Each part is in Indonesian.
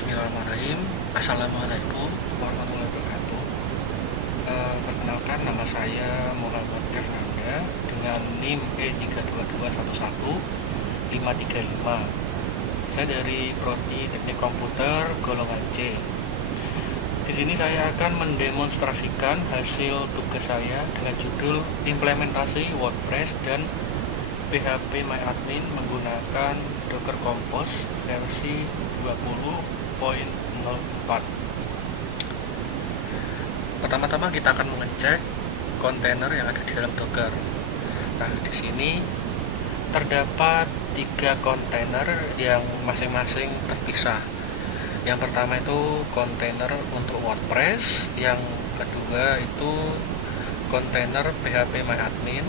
Bismillahirrahmanirrahim. Assalamualaikum warahmatullahi wabarakatuh. Perkenalkan, nama saya Muhammad Fernanda dengan NIM E32211535. Saya dari Prodi Teknik Komputer golongan C. Di sini saya akan mendemonstrasikan hasil tugas saya dengan judul implementasi WordPress dan PHP MyAdmin menggunakan Docker Compose versi 20.04. Pertama-tama kita akan mengecek kontainer yang ada di dalam Docker. Nah, di sini terdapat 3 kontainer yang masing-masing terpisah. Yang pertama itu kontainer untuk WordPress, yang kedua itu kontainer PHP MyAdmin,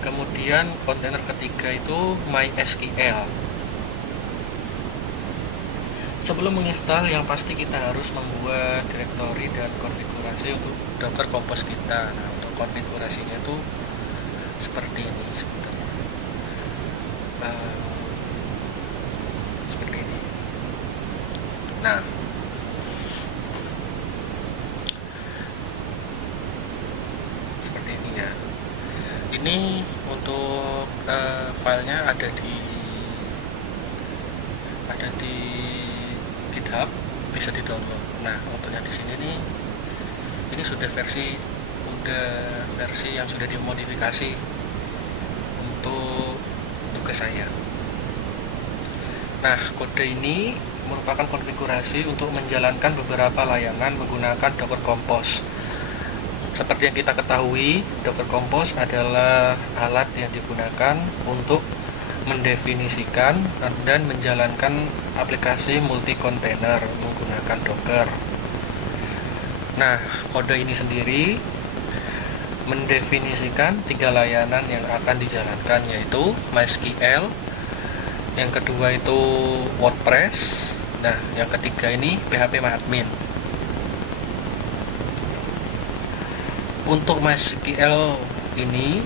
kemudian kontainer ketiga itu MySQL. Sebelum menginstal, yang pasti kita harus membuat direktori dan konfigurasi untuk Docker Compose kita. Nah, untuk konfigurasinya itu seperti ini sebetulnya. Seperti ini. Nah, seperti ini ya. Ini untuk filenya ada di GitHub, bisa di-download. Nah, untuk yang di sini nih, ini sudah versi yang sudah dimodifikasi untuk tugas saya. Nah, kode ini merupakan konfigurasi untuk menjalankan beberapa layanan menggunakan Docker Compose. Seperti yang kita ketahui, Docker Compose adalah alat yang digunakan untuk mendefinisikan dan menjalankan aplikasi multi kontainer menggunakan Docker. Nah, kode ini sendiri mendefinisikan 3 layanan yang akan dijalankan, yaitu MySQL, yang kedua itu WordPress, nah yang ketiga ini PHP MyAdmin. Untuk MySQL ini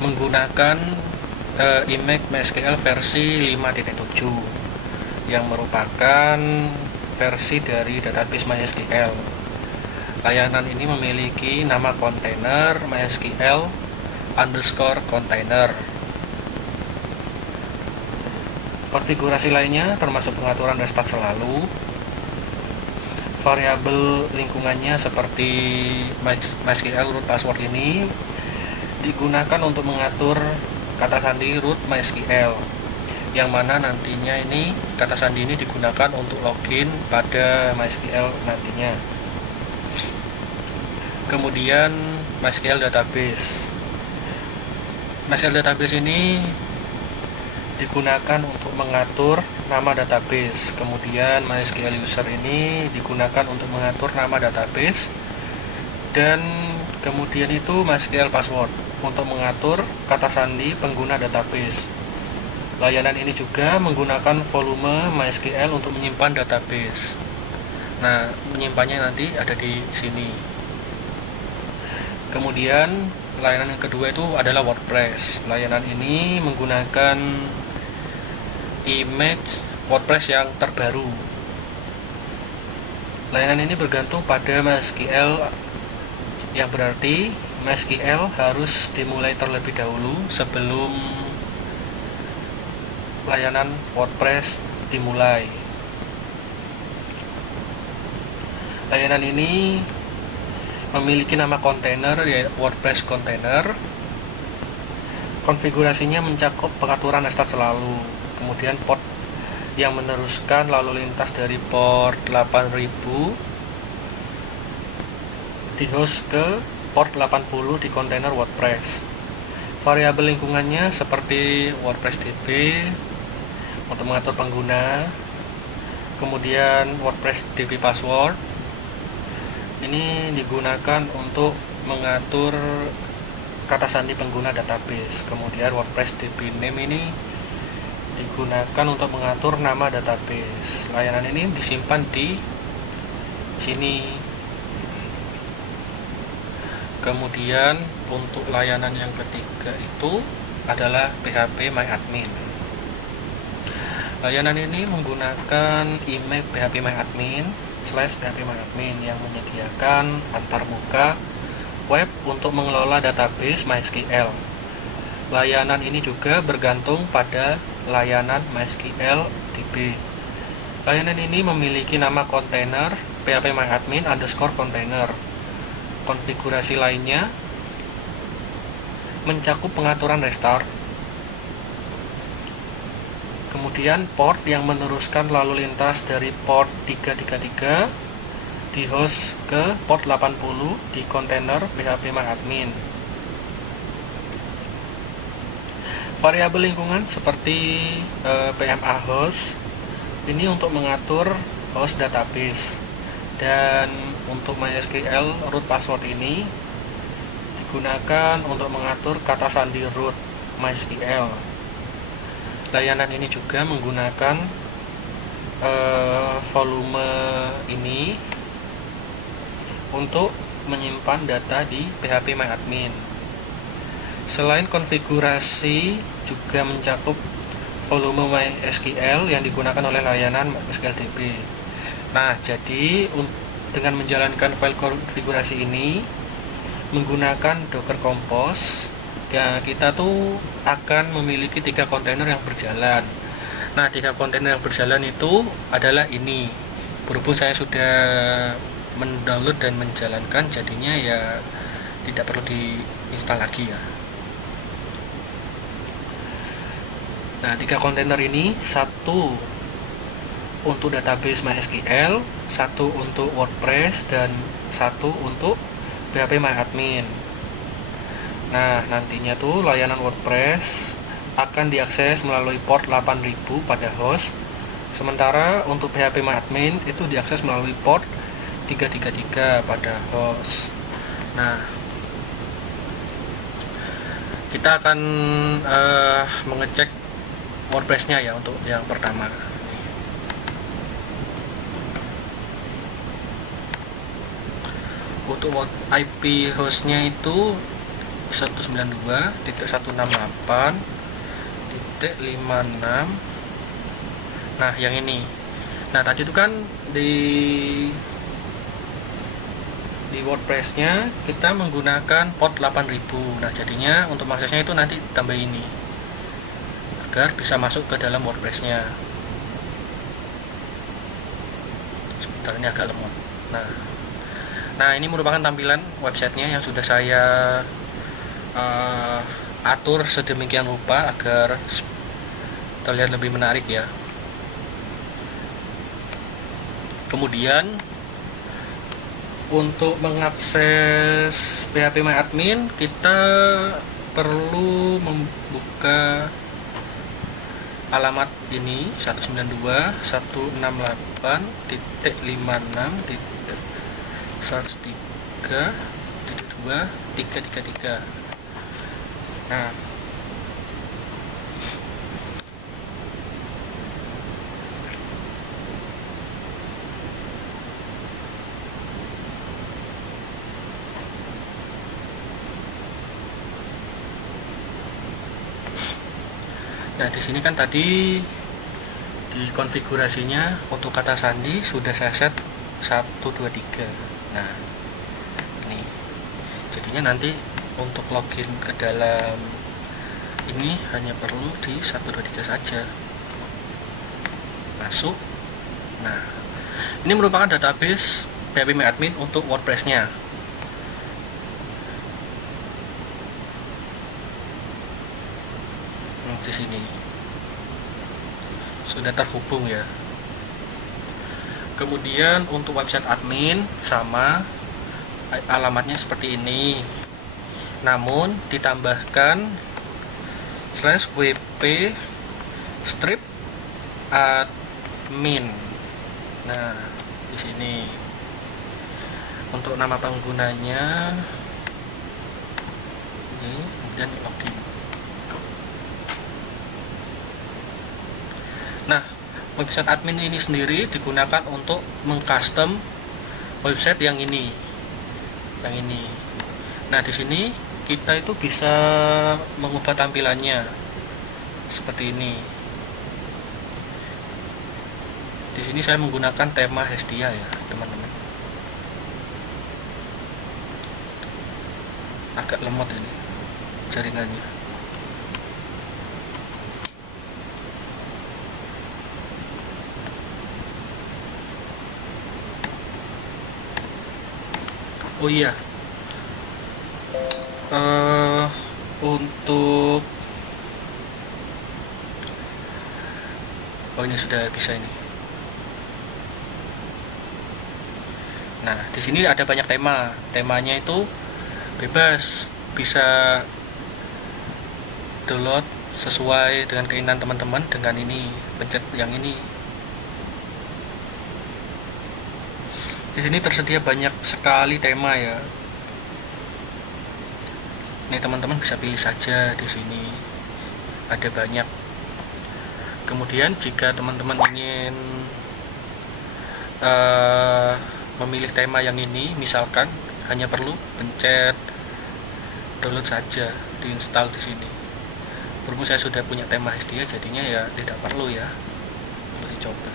menggunakan image MySQL versi 5.7 yang merupakan versi dari database MySQL. Layanan ini memiliki nama kontainer MySQL_container. Konfigurasi lainnya termasuk pengaturan restart selalu, variabel lingkungannya seperti MySQL root password ini digunakan untuk mengatur kata sandi root MySQL, yang mana nantinya ini kata sandi ini digunakan untuk login pada MySQL nantinya. Kemudian MySQL database. MySQL database ini digunakan untuk mengatur nama database. Kemudian MySQL user ini digunakan untuk mengatur nama database, dan kemudian itu MySQL password untuk mengatur kata sandi pengguna database. Layanan ini juga menggunakan volume MySQL untuk menyimpan database. Nah, menyimpannya nanti ada di sini. Kemudian layanan yang kedua itu adalah WordPress. Layanan ini menggunakan image WordPress yang terbaru. Layanan ini bergantung pada MySQL, yang berarti MySQL harus dimulai terlebih dahulu sebelum layanan WordPress dimulai. Layanan ini memiliki nama kontainer, yaitu WordPress container. Konfigurasinya mencakup pengaturan restart selalu, kemudian port yang meneruskan lalu lintas dari port 8000 di host ke port 80 di kontainer WordPress. Variabel lingkungannya seperti WordPress DB untuk mengatur pengguna, kemudian WordPress DB password ini digunakan untuk mengatur kata sandi pengguna database. Kemudian WordPress DB name ini digunakan untuk mengatur nama database. Layanan ini disimpan di sini. Kemudian untuk layanan yang ketiga itu adalah PHP MyAdmin. Layanan ini menggunakan email phpMyAdmin/phpMyAdmin yang menyediakan antarmuka web untuk mengelola database MySQL. Layanan ini juga bergantung pada layanan MySQL DB. Layanan ini memiliki nama kontainer phpMyAdmin_container. Konfigurasi lainnya mencakup pengaturan restart, kemudian port yang meneruskan lalu lintas dari port 333 di host ke port 80 di kontainer phpMyAdmin. Variabel lingkungan seperti PMA host ini untuk mengatur host database, dan untuk MySQL root password ini digunakan untuk mengatur kata sandi root MySQL. Layanan ini juga menggunakan volume ini untuk menyimpan data di phpMyAdmin. Selain konfigurasi juga mencakup volume MySQL yang digunakan oleh layanan MySQL DB. Nah, jadi dengan menjalankan file konfigurasi ini menggunakan Docker Compose, ya kita tuh akan memiliki 3 kontainer yang berjalan. Nah, 3 kontainer yang berjalan itu adalah ini. Berhubung saya sudah mendownload dan menjalankan, jadinya ya tidak perlu diinstal lagi ya. Nah, 3 kontainer ini, satu untuk database MySQL, satu untuk WordPress, dan satu untuk phpMyAdmin. Nah, nantinya tuh layanan WordPress akan diakses melalui port 8000 pada host, sementara untuk phpMyAdmin itu diakses melalui port 333 pada host. Nah, kita akan mengecek WordPress-nya ya untuk yang pertama. Untuk IP hostnya itu 192.168.56. Nah, yang ini. Nah, tadi itu kan di WordPress-nya kita menggunakan port 8000. Nah, jadinya untuk aksesnya itu nanti tambah ini agar bisa masuk ke dalam WordPress-nya. Sebentar, ini agak lemot. Nah, ini merupakan tampilan websitenya yang sudah saya atur sedemikian rupa agar terlihat lebih menarik ya. Kemudian untuk mengakses phpMyAdmin kita perlu membuka alamat ini 192.168.103.2.333. Nah, di sini kan tadi di konfigurasinya untuk kata sandi sudah saya set 123. Nah, ini jadinya nanti untuk login ke dalam ini hanya perlu di 123 saja. Masuk. Nah, ini merupakan database phpMyAdmin untuk WordPress-nya. Di sini sudah terhubung ya. Kemudian untuk website admin sama alamatnya seperti ini, namun ditambahkan /wp strip admin. Nah, di sini untuk nama penggunanya ini, kemudian login. Nah, website admin ini sendiri digunakan untuk mengcustom website yang ini. Nah, di sini kita itu bisa mengubah tampilannya seperti ini. Di sini saya menggunakan tema Hestia ya teman-teman. Agak lemot ini jaringannya. Oh iya, untuk ini sudah bisa ini. Nah, di sini ada banyak tema. Temanya itu bebas, bisa download sesuai dengan keinginan teman-teman dengan ini, pencet yang ini. Di sini tersedia banyak sekali tema ya. Ini teman-teman bisa pilih saja di sini. Ada banyak. Kemudian jika teman-teman ingin memilih tema yang ini, misalkan hanya perlu pencet download saja, diinstal di sini. Berhubung saya sudah punya tema Hestia, jadinya ya tidak perlu ya untuk dicoba.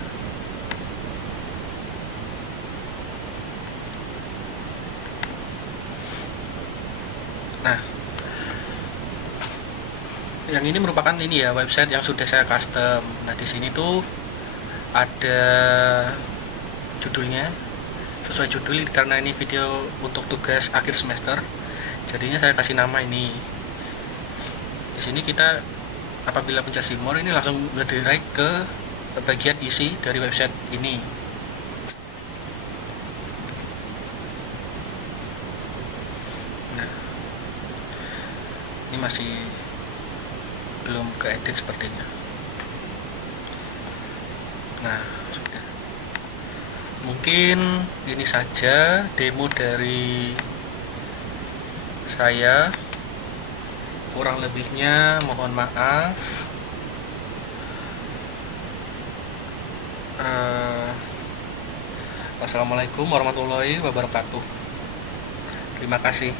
Nah, yang ini merupakan ini ya, website yang sudah saya custom. Nah, di sini tuh ada judulnya sesuai judul, karena ini video untuk tugas akhir semester. Jadinya saya kasih nama ini. Di sini kita apabila pencet see more, ini langsung ngedirect ke bagian isi dari website ini. Nah, ini masih belum keedit sepertinya. Nah, sudah. Mungkin ini saja demo dari saya. Kurang lebihnya mohon maaf. Wassalamualaikum warahmatullahi wabarakatuh. Terima kasih.